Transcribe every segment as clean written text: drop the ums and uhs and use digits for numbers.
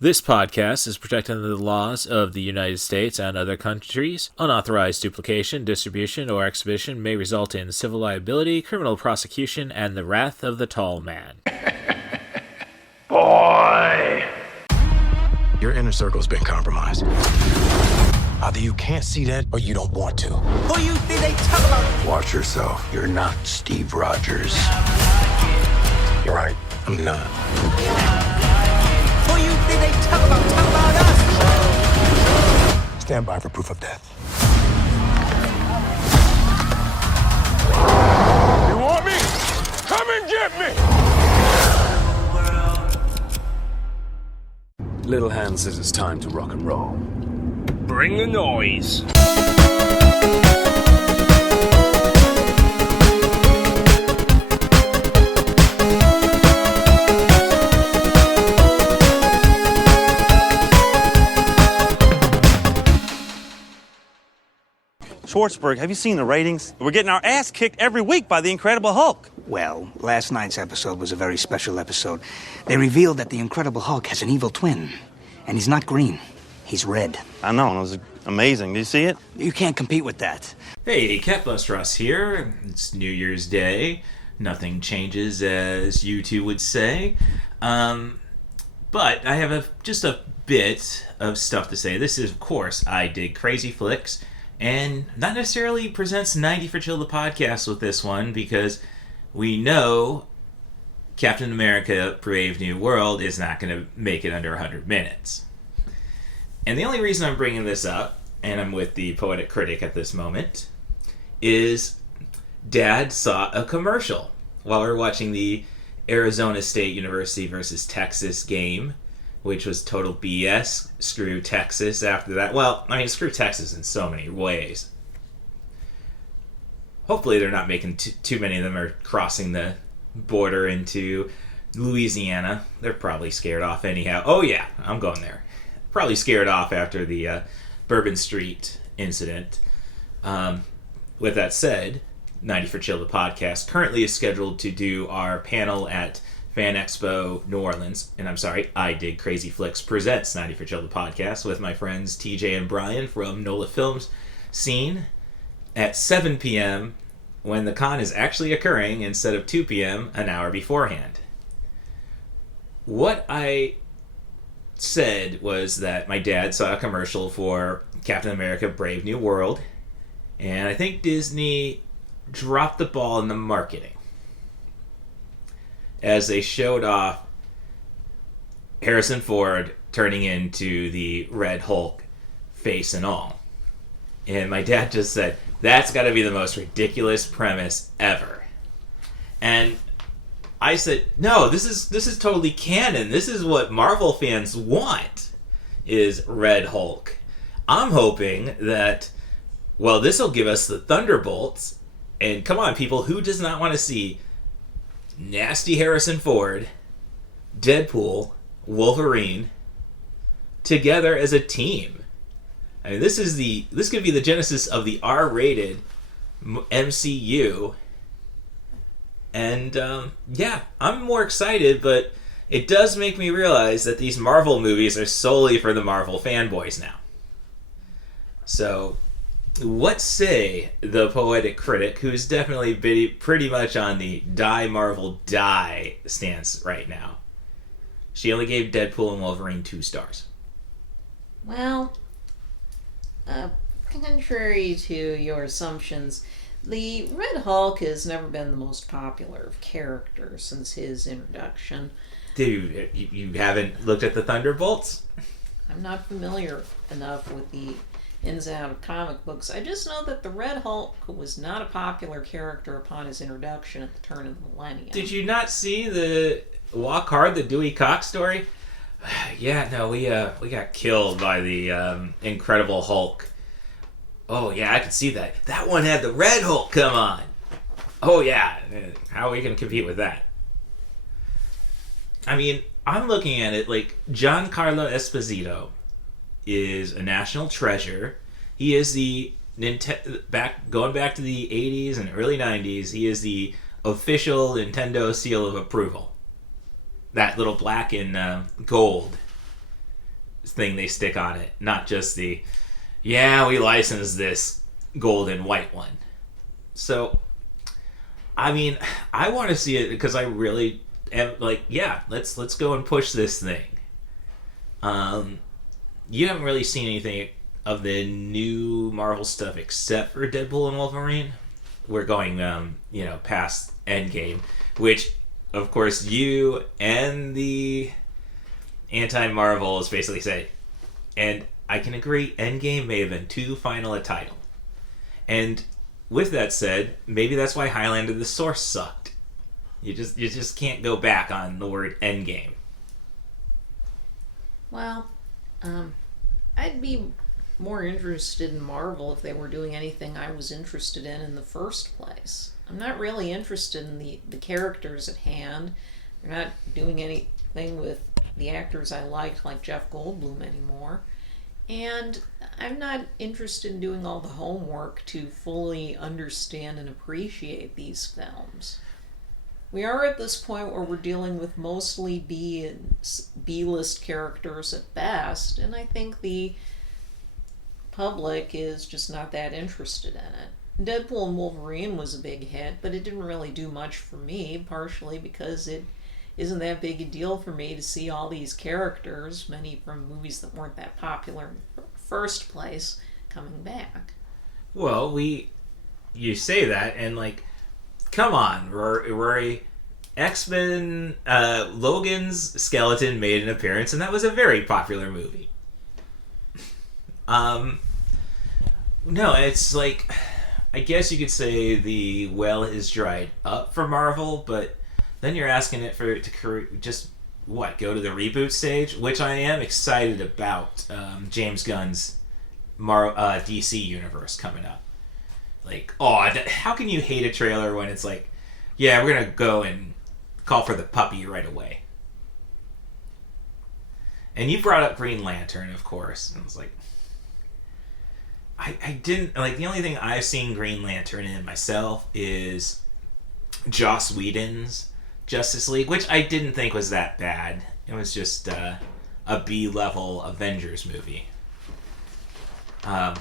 This podcast is protected under the laws of the United States and other countries. Unauthorized duplication, distribution, or exhibition may result in civil liability, criminal prosecution, and the wrath of the tall man. Boy! Your inner circle's been compromised. Either you can't see that or you don't want to. Who you think they talk about? Watch yourself. You're not Steve Rogers. You're right, I'm not. Who you think they talk about? Talk about us! Stand by for proof of death. You want me? Come and get me! Little Hand says it's time to rock and roll. Bring the noise. Schwartzberg, have you seen the ratings? We're getting our ass kicked every week by the Incredible Hulk. Well, last night's episode was a very special episode. They revealed that the Incredible Hulk has an evil twin. And he's not green. He's red. I know, it was amazing. Did you see it? You can't compete with that. Hey, Catbus Russ here. It's New Year's Day. Nothing changes, as you two would say. But I have just a bit of stuff to say. This is, of course, I Dig Crazy Flicks. And not necessarily presents 90 for Chill the podcast with this one, because we know Captain America Brave New World is not going to make it under 100 minutes. And the only reason I'm bringing this up, and I'm with the Poetic Critic at this moment, is Dad saw a commercial while we were watching the Arizona State University versus Texas game, which was total BS. Screw Texas after that. Well, I mean, screw Texas in so many ways. Hopefully they're not making too many of them are crossing the border into Louisiana. They're probably scared off anyhow. Oh yeah, I'm going there. Probably scared off after the Bourbon Street incident. With that said, 90 for Chill the podcast currently is scheduled to do our panel at Fan Expo New Orleans, and I'm sorry, I Dig Crazy Flicks presents 90 for Chill the podcast with my friends TJ and Brian from NOLA Films Scene at 7 p.m. when the con is actually occurring instead of 2 p.m. an hour beforehand. What I said was that my dad saw a commercial for Captain America Brave New World, and I think Disney dropped the ball in the marketing as they showed off Harrison Ford turning into the Red Hulk, face and all. And my dad just said, that's got to be the most ridiculous premise ever. And I said, no, this is totally canon. This is what Marvel fans want, is Red Hulk. I'm hoping that, well, this will give us the Thunderbolts. And come on, people, who does not want to see nasty Harrison Ford, Deadpool, Wolverine together as a team? I mean, this could be the genesis of the R-rated MCU. And yeah, I'm more excited, but it does make me realize that these Marvel movies are solely for the Marvel fanboys now. So, what say the Poetic Critic, who's definitely pretty much on the die Marvel die stance right now? She only gave Deadpool and Wolverine 2 stars. Well, contrary to your assumptions, the Red Hulk has never been the most popular of characters since his introduction. Dude, you haven't looked at the Thunderbolts? I'm not familiar enough with the ins and outs of comic books. I just know that the Red Hulk was not a popular character upon his introduction at the turn of the millennium. Did you not see the Walk Hard, the Dewey Cox story? Yeah, no, we got killed by the Incredible Hulk. Oh yeah, I could see that. That one had the Red Hulk come on. Oh yeah, how are we going to compete with that? I mean, I'm looking at it like Giancarlo Esposito is a national treasure. He is the going back to the 80s and early 90s, he is the official Nintendo seal of approval. That little black and gold thing they stick on it, not just the, yeah, we licensed this gold and white one. So, I mean, I want to see it because I really am like, yeah, let's go and push this thing. You haven't really seen anything of the new Marvel stuff except for Deadpool and Wolverine. We're going, past Endgame, which, of course, you and the anti-Marvels basically say, and I can agree, Endgame may have been too final a title. And with that said, maybe that's why Highlander the Source sucked. You just can't go back on the word Endgame. Well, I'd be more interested in Marvel if they were doing anything I was interested in the first place. I'm not really interested in the characters at hand. They're not doing anything with the actors I liked, like Jeff Goldblum, anymore. And I'm not interested in doing all the homework to fully understand and appreciate these films. We are at this point where we're dealing with mostly B-list characters at best, and I think the public is just not that interested in it. Deadpool and Wolverine was a big hit, but it didn't really do much for me, partially because it isn't that big a deal for me to see all these characters, many from movies that weren't that popular in the first place, coming back. Well, you say that, and like, come on, Rory. X-Men, Logan's skeleton made an appearance, and that was a very popular movie. No, it's like, I guess you could say the well is dried up for Marvel, but then you're asking it to just, go to the reboot stage, which I am excited about. James Gunn's DC universe coming up. Like, how can you hate a trailer when it's like, yeah, we're gonna go and call for the puppy right away. And you brought up Green Lantern, of course, and I was like, I didn't, like, the only thing I've seen Green Lantern in myself is Joss Whedon's Justice League, which I didn't think was that bad. It was just a B-level Avengers movie. A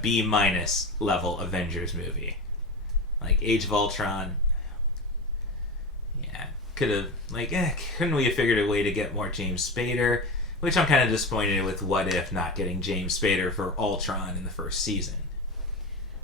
B- level Avengers movie. Like, Age of Ultron, yeah, could have, couldn't we have figured a way to get more James Spader? Which I'm kind of disappointed with What If not getting James Spader for Ultron in the first season.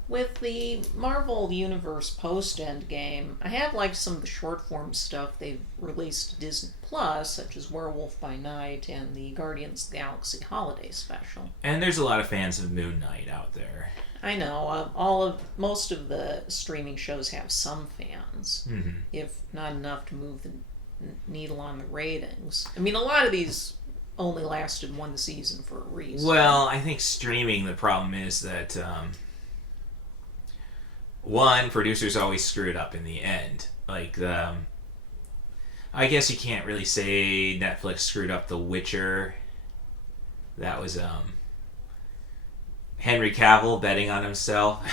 With the Marvel Universe post-Endgame, I have liked some of the short-form stuff they've released to Disney Plus, such as Werewolf by Night and the Guardians of the Galaxy Holiday Special. And there's a lot of fans of Moon Knight out there. I know. Most of the streaming shows have some fans, if not enough to move the needle on the ratings. I mean, a lot of these only lasted one season for a reason. Well, I think streaming, the problem is that one, producers always screw it up in the end. Like, I guess you can't really say Netflix screwed up The Witcher. That was Henry Cavill betting on himself.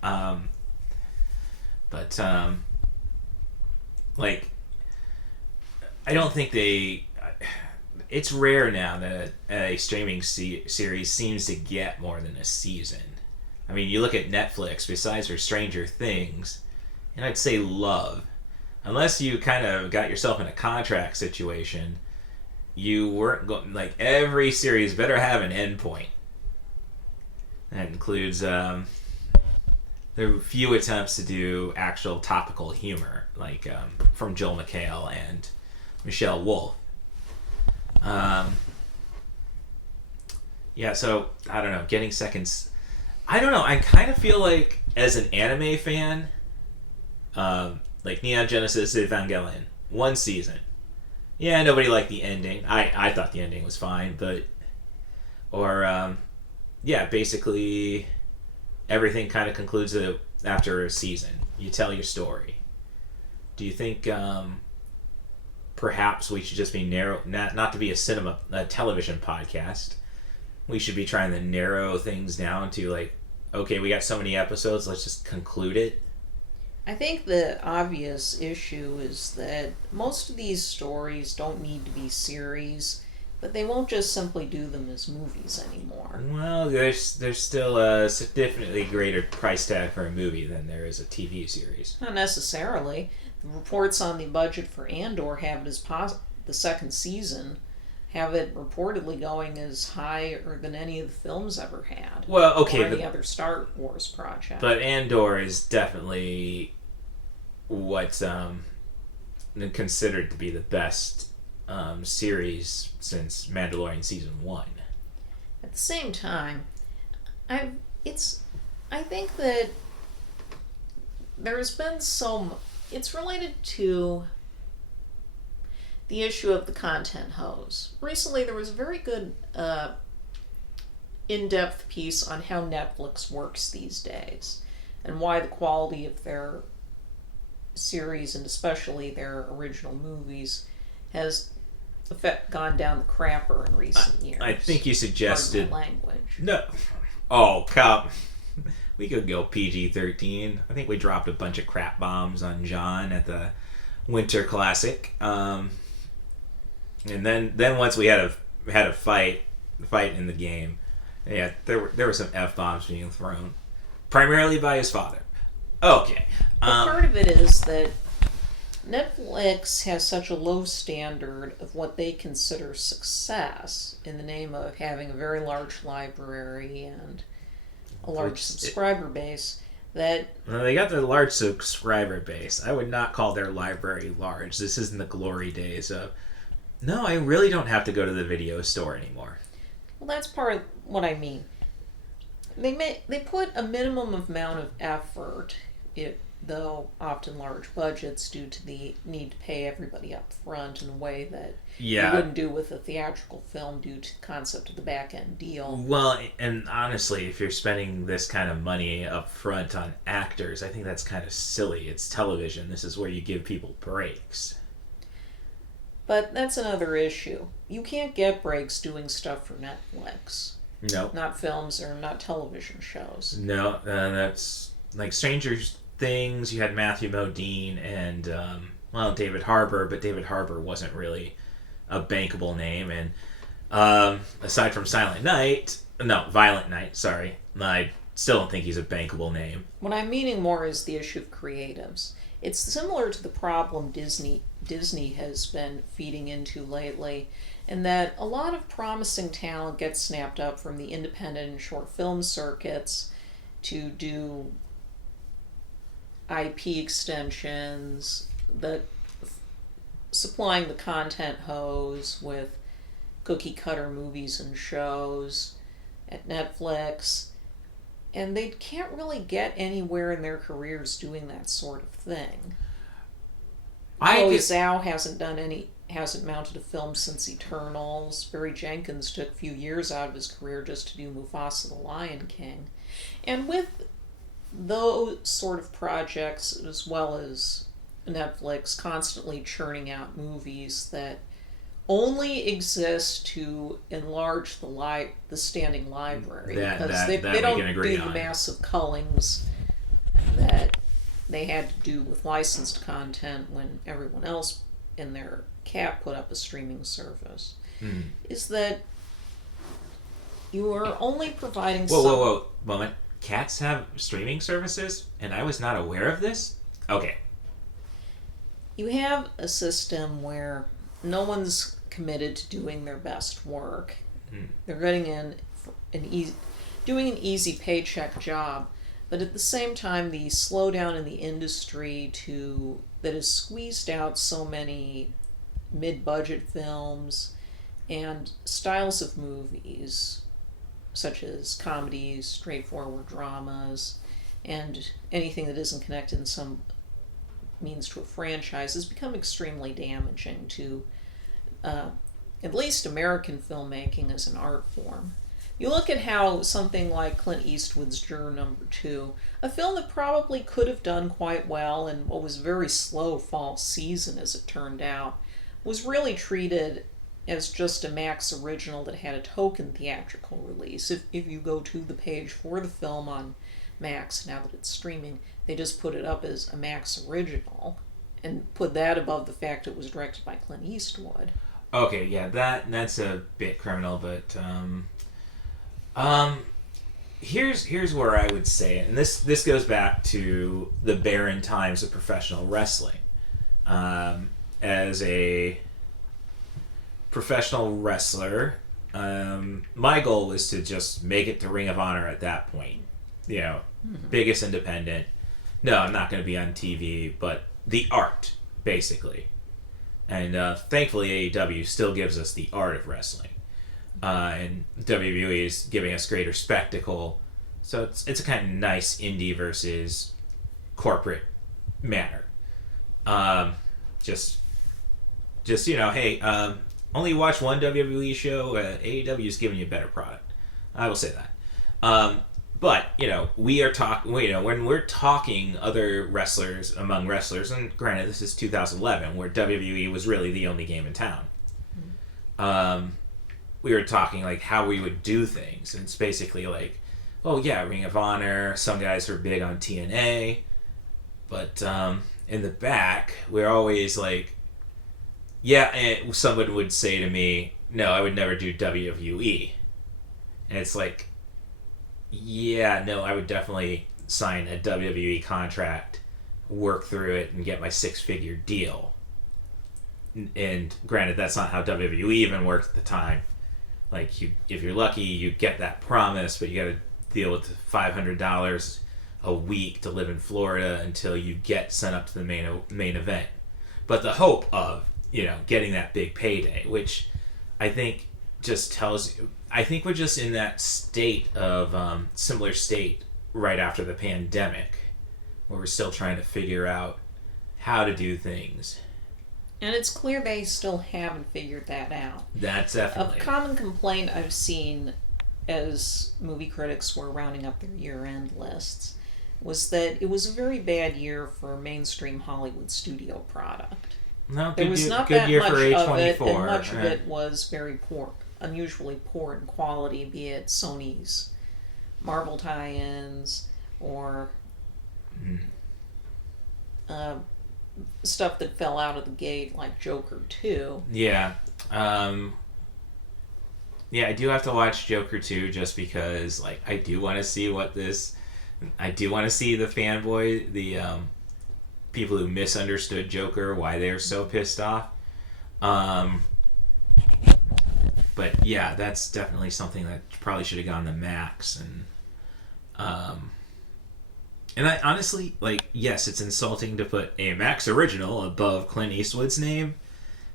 I don't think they... It's rare now that a streaming series seems to get more than a season. I mean, you look at Netflix, besides for Stranger Things, and I'd say Love, unless you kind of got yourself in a contract situation, you weren't going, every series better have an endpoint. That includes, there were few attempts to do actual topical humor, from Joel McHale and Michelle Wolf. So, I don't know, getting seconds... I don't know, I kind of feel like, as an anime fan, Neon Genesis Evangelion, one season. Yeah, nobody liked the ending. I thought the ending was fine, but... basically, everything kind of concludes after a season. You tell your story. Do you think, perhaps we should just be not to be a television podcast, we should be trying to narrow things down to okay, we got so many episodes, let's just conclude it? I think the obvious issue is that most of these stories don't need to be series. But they won't just simply do them as movies anymore. Well, there's still a significantly greater price tag for a movie than there is a TV series. Not necessarily. The reports on the budget for Andor have it as the second season have it reportedly going as higher than any of the films ever had. Well, okay, or any other Star Wars project. But Andor is definitely what's considered to be the best series since Mandalorian season 1. At the same time, I think that there's been it's related to the issue of the content hose. Recently, there was a very good in-depth piece on how Netflix works these days and why the quality of their series, and especially their original movies, has gone down the crapper in recent years. I think you suggested... Pardon my language. No. Oh, come. We could go PG-13. I think we dropped a bunch of crap bombs on John at the Winter Classic. And then once we had a fight in the game, yeah, there were some F-bombs being thrown. Primarily by his father. Okay. Part of it is that Netflix has such a low standard of what they consider success in the name of having a very large library and a large subscriber base that... Well, they got the large subscriber base. I would not call their library large. This isn't the glory days of, no, I really don't have to go to the video store anymore. Well, that's part of what I mean. They put a minimum amount of effort, though often large budgets, due to the need to pay everybody up front in a way that you wouldn't do with a theatrical film due to the concept of the back-end deal. Well, and honestly, if you're spending this kind of money up front on actors, I think that's kind of silly. It's television. This is where you give people breaks. But that's another issue. You can't get breaks doing stuff for Netflix. No. Not films or not television shows. No, that's like Stranger Things. You had Matthew Modine and David Harbour, but David Harbour wasn't really a bankable name. And aside from Violent Night. Sorry, I still don't think he's a bankable name. What I'm meaning more is the issue of creatives. It's similar to the problem Disney has been feeding into lately, in that a lot of promising talent gets snapped up from the independent and short film circuits to do IP extensions, supplying the content hose with cookie cutter movies and shows at Netflix, and they can't really get anywhere in their careers doing that sort of thing. Zhao hasn't mounted a film since Eternals. Barry Jenkins took a few years out of his career just to do Mufasa the Lion King. And with those sort of projects, as well as Netflix constantly churning out movies that only exist to enlarge the standing library, because they don't do the massive cullings that they had to do with licensed content when everyone else in their cap put up a streaming service, is that you are only providing Whoa, moment. Cats have streaming services, and I was not aware of this? Okay. You have a system where no one's committed to doing their best work. They're getting in doing an easy paycheck job, but at the same time, the slowdown in the industry that has squeezed out so many mid-budget films and styles of movies, such as comedies, straightforward dramas, and anything that isn't connected in some means to a franchise, has become extremely damaging to at least American filmmaking as an art form. You look at how something like Clint Eastwood's Juror Number 2, a film that probably could have done quite well in what was a very slow fall season as it turned out, was really treated as just a Max original that had a token theatrical release. If you go to the page for the film on Max, now that it's streaming, they just put it up as a Max original and put that above the fact it was directed by Clint Eastwood. Okay, yeah, that's a bit criminal, but here's where I would say it, and this goes back to the barren times of professional wrestling. As a professional wrestler, my goal was to just make it to Ring of Honor at that point. You know, biggest independent. No, I'm not going to be on TV, but the art, basically. And thankfully, AEW still gives us the art of wrestling. And WWE is giving us greater spectacle. So it's a kind of nice indie versus corporate manner. Just hey, only watch one WWE show. AEW is giving you a better product. I will say that. But we are talking. When we're talking other wrestlers among wrestlers, and granted, this is 2011, where WWE was really the only game in town. We were talking like how we would do things, and it's basically like, oh yeah, Ring of Honor. Some guys are big on TNA, but in the back, we're always like, yeah. And someone would say to me, "No, I would never do WWE," and it's like, yeah, no, I would definitely sign a WWE contract, work through it, and get my 6-figure deal. And granted, that's not how WWE even worked at the time. Like, if you're lucky, you get that promise, but you got to deal with $500 a week to live in Florida until you get sent up to the main event. But the hope of getting that big payday, which I think just tells you. I think we're just in that state of similar state right after the pandemic, where we're still trying to figure out how to do things. And it's clear they still haven't figured that out. That's definitely a common complaint I've seen as movie critics were rounding up their year-end lists was that it was a very bad year for mainstream Hollywood studio product. No, there was not good that year much for of it, A24. and much of it was very poor, unusually poor in quality, be it Sony's Marvel tie-ins or stuff that fell out of the gate like Joker 2. Yeah. Yeah, I do have to watch Joker 2 just because, like, I do want to see I do want to see the fanboy, the people who misunderstood Joker, why they're so pissed off. But yeah, that's definitely something that probably should have gone to Max. And I honestly, like, yes, it's insulting to put a Max original above Clint Eastwood's name,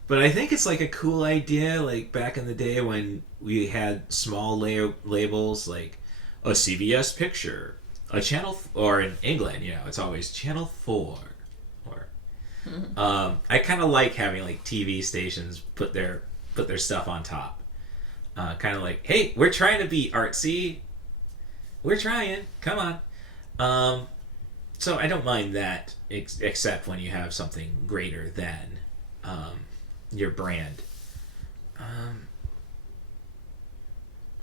but I think it's like a cool idea. Like back in the day when we had small labels like a CBS picture, a channel, or in England, it's always Channel 4. Or I kind of like having like TV stations put their stuff on top. Kind of like, hey, we're trying to be artsy. We're trying. Come on. So I don't mind that, except when you have something greater than your brand.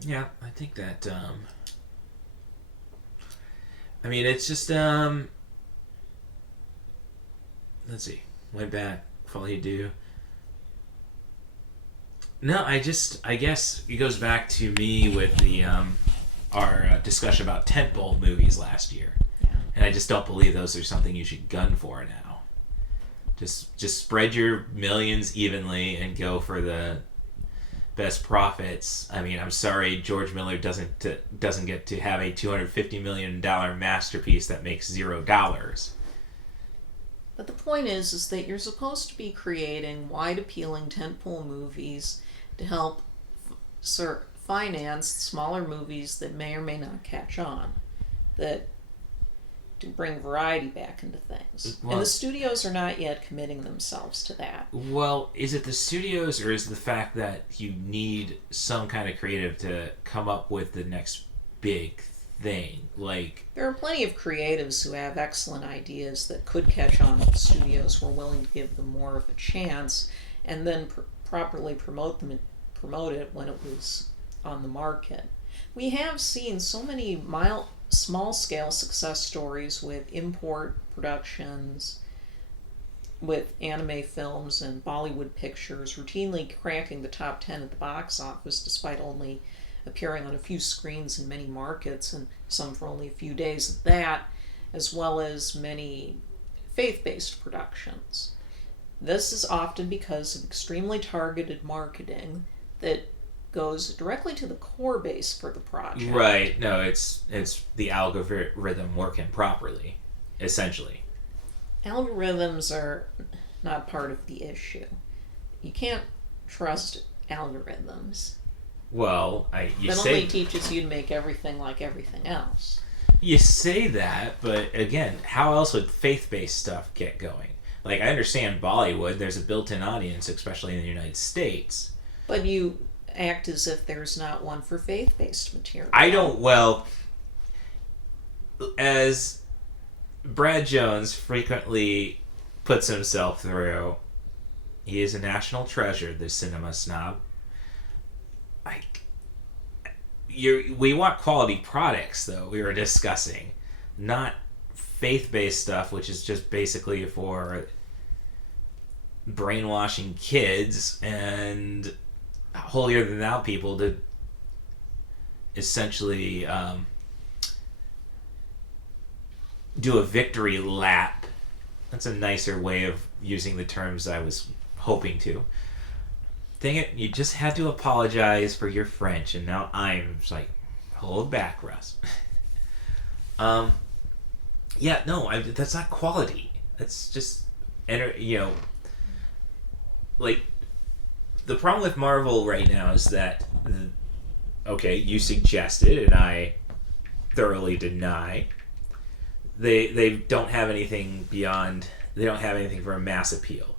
Yeah, I think that. I mean, it's just. Let's see. Went back. All you do. No, I guess it goes back to me with the our discussion about tentpole movies last year, and I just don't believe those are something you should gun for now. Just spread your millions evenly and go for the best profits. I mean, I'm sorry, George Miller doesn't get to have a $250 million masterpiece that makes $0. But the point is that you're supposed to be creating wide-appealing tentpole movies to help finance smaller movies that may or may not catch on, that to bring variety back into things. Well, and the studios are not yet committing themselves to that. Well, is it the studios or is it the fact that you need some kind of creative to come up with the next big thing? Like, there are plenty of creatives who have excellent ideas that could catch on if the studios were willing to give them more of a chance and then properly promote it when it was on the market. We have seen so many small-scale success stories with import productions with anime films and Bollywood pictures routinely cracking the top 10 at the box office despite only appearing on a few screens in many markets, and some for only a few days at that, as well as many faith-based productions. This is often because of extremely targeted marketing that goes directly to the core base for the project. Right. No, it's the algorithm working properly, essentially. Algorithms are not part of the issue. You can't trust algorithms. Well, That only teaches you to make everything like everything else. You say that, but again, how else would faith-based stuff get going? Like, I understand Bollywood, there's a built-in audience, especially in the United States. But you act as if there's not one for faith-based material. As Brad Jones frequently puts himself through, he is a national treasure, the cinema snob. We want quality products, though, we were discussing. Not faith-based stuff, which is just basically for brainwashing kids and holier-than-thou people to essentially do a victory lap. That's a nicer way of using the terms I was hoping to. Dang it, you just had to apologize for your French, and now I'm just like, hold back, Russ. Yeah, no, that's not quality. That's just, like, the problem with Marvel right now is that, okay, you suggested, and I thoroughly deny, they don't have anything beyond, they don't have anything for a mass appeal.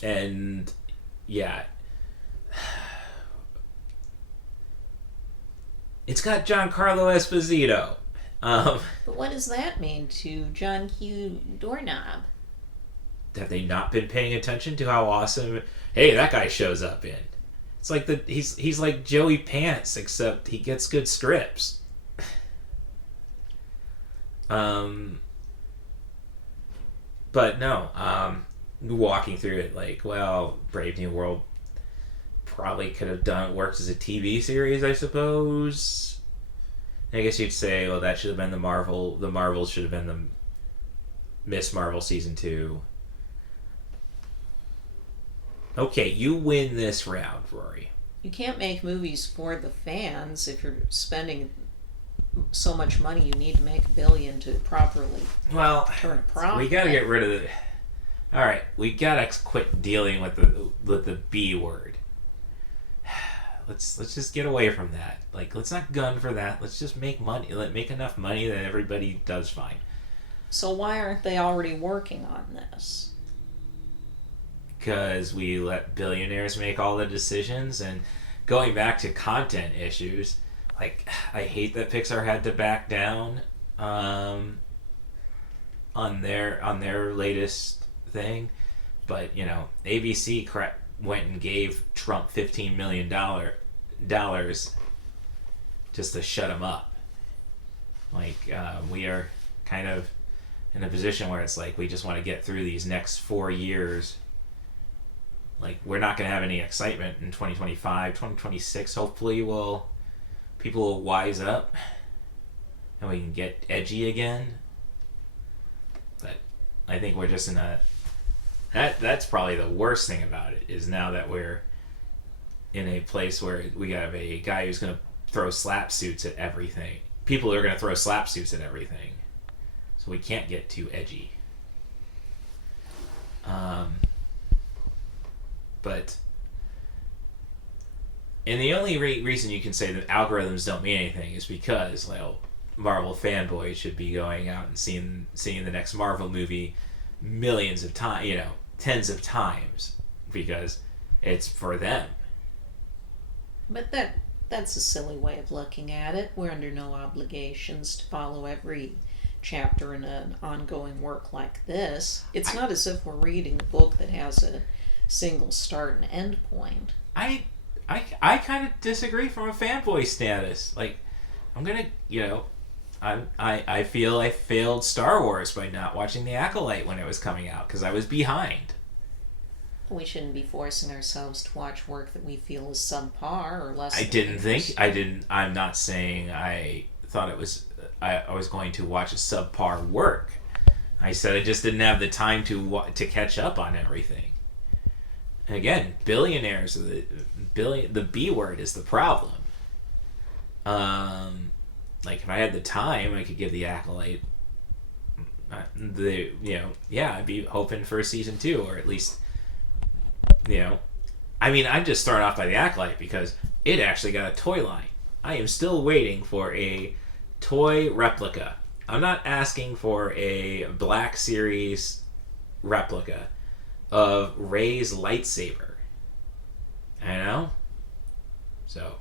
And yeah, it's got Giancarlo Esposito. But what does that mean to John Q. Doorknob? Have they not been paying attention to how awesome? Hey, that guy shows up in. It's like he's like Joey Pants, except he gets good strips. But no, walking through it, like, well, Brave New World probably could have worked as a TV series, I suppose. I guess you'd say, well, that should have been the Marvels should have been the Miss Marvel season 2. Okay, you win this round, Rory. You can't make movies for the fans if you're spending so much money. You need to make $1 billion to properly turn a profit. We gotta get rid of the. All right, we gotta quit dealing with the B word. Let's just get away from that. Like, let's not gun for that. Let's just make money. Make enough money that everybody does fine. So why aren't they already working on this? Because we let billionaires make all the decisions. And going back to content issues, like, I hate that Pixar had to back down on their latest thing, but ABC went and gave Trump $15 million just to shut him up. Like, we are kind of in a position where it's like we just want to get through these next 4 years. Like, we're not going to have any excitement in 2025. 2026, hopefully, people will wise up and we can get edgy again. But I think we're just in that's probably the worst thing about it, is now that we're in a place where we have a guy who's going to throw slap suits at everything. People are going to throw slap suits at everything. So we can't get too edgy. And the only reason you can say that algorithms don't mean anything is because, well, Marvel fanboys should be going out and seeing the next Marvel movie millions of times, tens of times, because it's for them. But that's a silly way of looking at it. We're under no obligations to follow every chapter in an ongoing work like this. It's not as if we're reading a book that has a single start and end point. I kind of disagree from a fanboy status. Like, I'm gonna, I feel I failed Star Wars by not watching The Acolyte when it was coming out because I was behind. We shouldn't be forcing ourselves to watch work that we feel is subpar or less. I'm not saying I thought it was. I was going to watch a subpar work. I said I just didn't have the time to catch up on everything. And again, billionaires, the B word is the problem. Like if I had the time, I could give The Acolyte. I'd be hoping for a season 2, or at least, I'm just thrown off by The Acolyte because it actually got a toy line. I am still waiting for a toy replica. I'm not asking for a Black Series replica of Rey's lightsaber. So,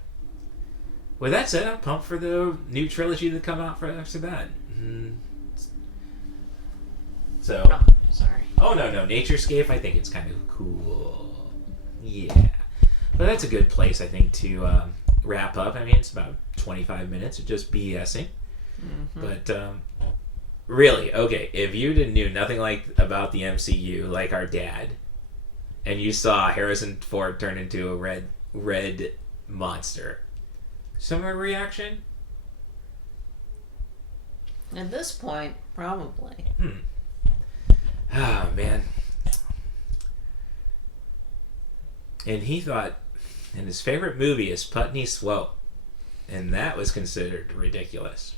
with that said, I'm pumped for the new trilogy to come out after that. So, sorry. Oh no, Naturescape. I think it's kind of cool. Yeah, but that's a good place, I think, to wrap up. It's about 25 minutes of just BSing. But really, okay, if you knew nothing about the MCU, like our dad, and you saw Harrison Ford turn into a red monster, similar reaction? At this point, probably. Oh, man. And he thought, and his favorite movie is Putney Swope, and that was considered ridiculous.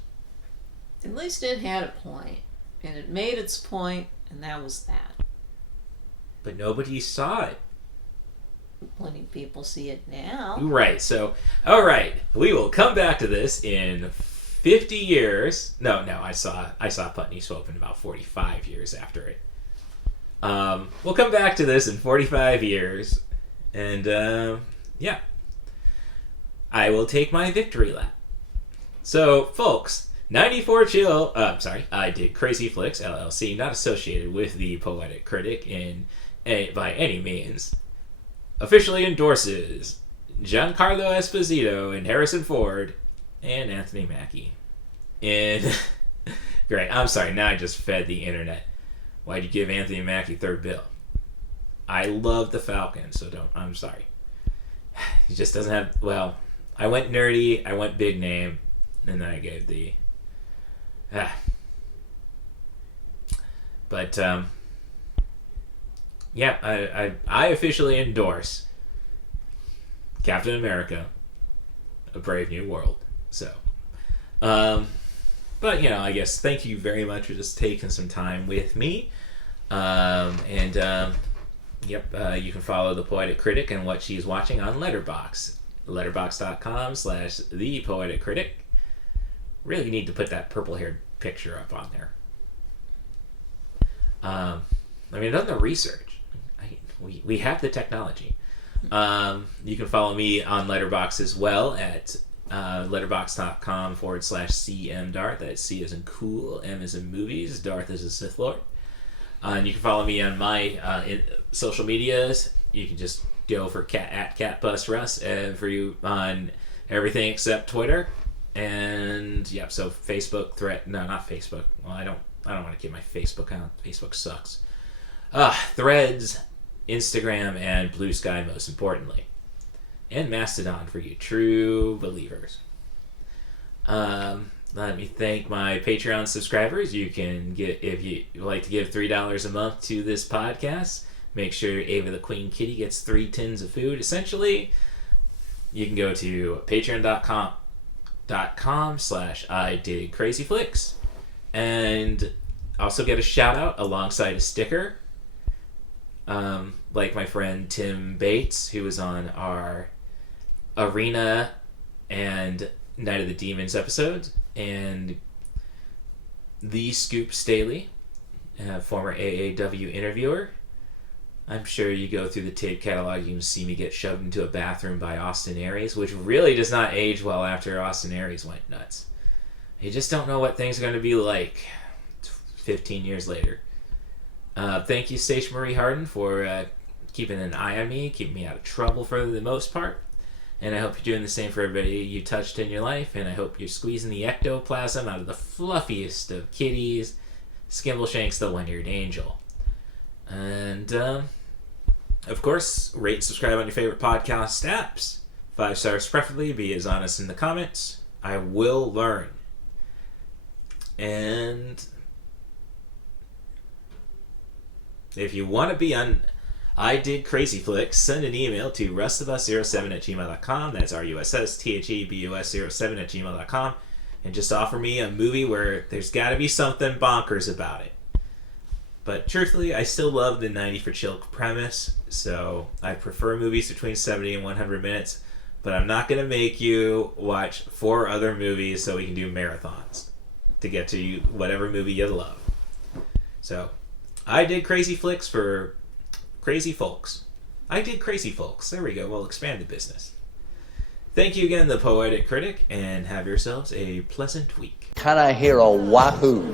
At least it had a point, and it made its point, and that was that. But nobody saw it. Plenty of people see it now. Right, so, alright, we will come back to this in 50 years. No, I saw Putney Swope in about 45 years after it. We'll come back to this in 45 years, and, I will take my victory lap. So, folks, 94 Chill, I did Crazy Flicks, LLC, not associated with the Poetic Critic by any means, officially endorses Giancarlo Esposito and Harrison Ford and Anthony Mackie. And, great, I'm sorry, now I just fed the internet. Why'd you give Anthony Mackie third bill? I love the Falcon, so I'm sorry. He just doesn't have, I went nerdy, I went big name, and then I gave the... But, I officially endorse Captain America, A Brave New World. So, but, I guess thank you very much for just taking some time with me. You can follow The Poetic Critic and what she's watching on Letterboxd. Letterboxd.com/ThePoeticCritic. Really need to put that purple-haired picture up on there. I've done the research. We have the technology. You can follow me on Letterboxd as well at letterboxd.com/CMDarth. That's C as in cool, M as in movies, Darth as a Sith Lord. And you can follow me on my social medias. You can just go for @CatBusRuss on everything except Twitter. And so Facebook, not Facebook. Well, I don't want to keep my Facebook account. Facebook sucks. Threads, Instagram, and Blue Sky, most importantly, and Mastodon for you true believers. Let me thank my Patreon subscribers. You can get, if you like to give $3 a month to this podcast, make sure Ava the Queen Kitty gets 3 tins of food. Essentially, you can go to patreon.com/IDidCrazyFlicks and also get a shout out alongside a sticker. Like my friend Tim Bates, who was on our Arena and Night of the Demons episodes, and the Scoop Staley, former AAW interviewer. I'm sure you go through the tape catalog, you can see me get shoved into a bathroom by Austin Aries, which really does not age well after Austin Aries went nuts. You just don't know what things are going to be like 15 years later. Thank you, Sage Marie Harden, for keeping an eye on me, keeping me out of trouble for the most part. And I hope you're doing the same for everybody you touched in your life. And I hope you're squeezing the ectoplasm out of the fluffiest of kitties, Skimbleshanks the one-eared angel. And, of course, rate and subscribe on your favorite podcast apps. 5 stars preferably. Be as honest in the comments. I will learn. And if you want to be on I Did Crazy Flicks, send an email to rustofus07@gmail.com. That's RUSSTHEBUS07@gmail.com. And just offer me a movie where there's got to be something bonkers about it. But truthfully, I still love the 90 for chill premise, so I prefer movies between 70 and 100 minutes, but I'm not going to make you watch 4 other movies so we can do marathons to get to whatever movie you love. So, I did crazy flicks for crazy folks. I did crazy folks. There we go. We'll expand the business. Thank you again, The Poetic Critic, and have yourselves a pleasant week. Can I hear a wahoo?